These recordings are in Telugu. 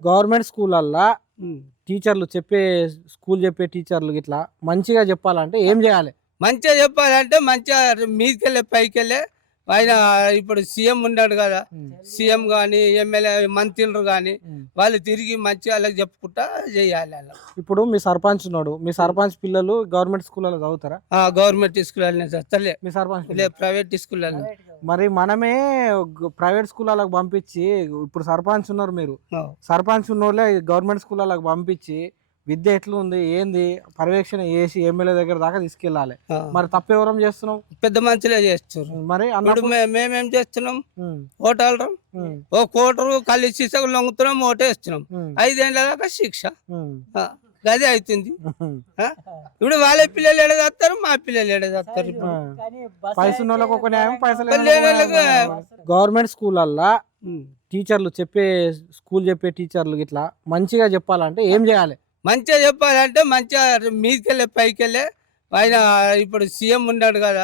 గవర్నమెంట్ స్కూలల్లా ఉమ్. టీచర్లు స్కూల్ చెప్పే టీచర్లు ఇట్లా మంచిగా చెప్పాలంటే ఏం చేయాలి? మంచిగా చెప్పాలంటే మంచిగా మీదకెళ్ళే పైకెళ్ళే ఆయన ఇప్పుడు సీఎం ఉన్నాడు కదా, సీఎం కానీ ఎమ్మెల్యే మంత్రులు కానీ వాళ్ళు తిరిగి మంచిగా వాళ్ళకి చెప్పుకుంటా చేయాలి అలా. ఇప్పుడు మీ సర్పంచ్ ఉన్నాడు, మీ సర్పంచ్ పిల్లలు గవర్నమెంట్ స్కూల్లో చదువుతారా? గవర్నమెంట్ స్కూల్ చస్తలే, మీ సర్పంచ్ లే పిల్లలు? Private school. మరి మనమే ప్రైవేట్ స్కూళ్ళకి పంపించి, ఇప్పుడు సర్పంచ్ ఉన్నారు మీరు, సర్పంచ్ ఉన్నోళ్ళే గవర్నమెంట్ స్కూళ్ళకి పంపించి విద్య ఎట్లుంది ఏంది పర్యవేక్షణ చేసి ఎమ్మెల్యే దగ్గర దాకా తీసుకెళ్ళాలి. మరి తప్పెవరం చేస్తున్నాం? పెద్ద మనుషులే చేస్తున్నారు. మరి ఇప్పుడు మేమేం చేస్తున్నాం? ఉమ్, ఓటాలు ఉమ్, ఓ కోటరు కళ్ళు శిక్షకు లొంగుతున్నాం, ఓటేస్తున్నాం. ఉమ్, 5 ఏళ్ళ దాకా శిక్ష. ఉమ్, గదే అవుతుంది. ఉమ్. ఇప్పుడు వాళ్ళ పిల్లలు ఎడదస్తారు, మా పిల్లలు ఎడదస్తారు. ఇప్పుడు పైసలు ఉన్నోళ్ళకి ఒక న్యాయం, పైసలు లేని లేని వాళ్ళకి గవర్నమెంట్ స్కూలల్లా ఉమ్. టీచర్లు స్కూల్ చెప్పే టీచర్లు ఇట్లా మంచిగా చెప్పాలంటే ఏం చేయాలి? మంచిగా చెప్పాలంటే మంచిగా మీదకెళ్ళే పైకెళ్ళే ఆయన ఇప్పుడు సీఎం ఉన్నాడు కదా,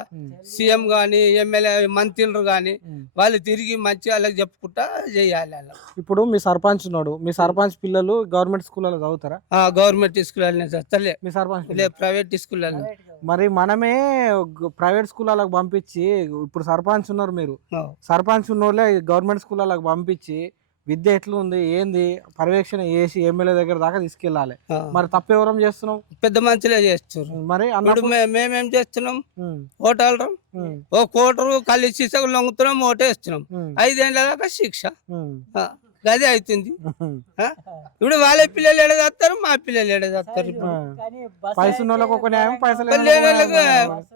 సీఎం కానీ ఎమ్మెల్యే మంత్రులు కానీ వాళ్ళు తిరిగి మంచిగా వాళ్ళకి చెప్పుకుంటా చేయాలి అలా. ఇప్పుడు మీ సర్పంచ్ ఉన్నాడు, మీ సర్పంచ్ పిల్లలు గవర్నమెంట్ స్కూల్లో చదువుతారా? గవర్నమెంట్ స్కూల్ చస్తలే, మీ సర్పంచ్ లే పిల్లలు? Private school. మరి మనమే ప్రైవేట్ స్కూళ్ళకి పంపించి, ఇప్పుడు సర్పంచ్ ఉన్నారు మీరు, సర్పంచ్ ఉన్నోళ్ళే గవర్నమెంట్ స్కూళ్ళకి పంపించి విద్య ఎట్లుంది ఏంది పర్యవేక్షణ చేసి ఎమ్మెల్యే దగ్గర దాకా తీసుకెళ్ళాలి. మరి తప్పెవరం చేస్తున్నాం? పెద్ద మనుషులే చేస్తున్నారు. మరి ఇప్పుడు మేమేం చేస్తున్నాం? ఉమ్, ఓటాలు ఉమ్, ఓ కోటరు కళ్ళు శిక్షకు లొంగుతున్నాం, ఓటేస్తున్నాం. ఉమ్, 5 ఏళ్ళ దాకా శిక్ష. ఉమ్, గదే అవుతుంది. ఉమ్. ఇప్పుడు వాళ్ళ పిల్లలు ఎడదస్తారు, మా పిల్లలు ఎడదస్తారు. పైసలు ఉన్నోళ్ళకి ఒక న్యాయం, పైసలు లేని లేని వాళ్ళకి వాళ్ళకి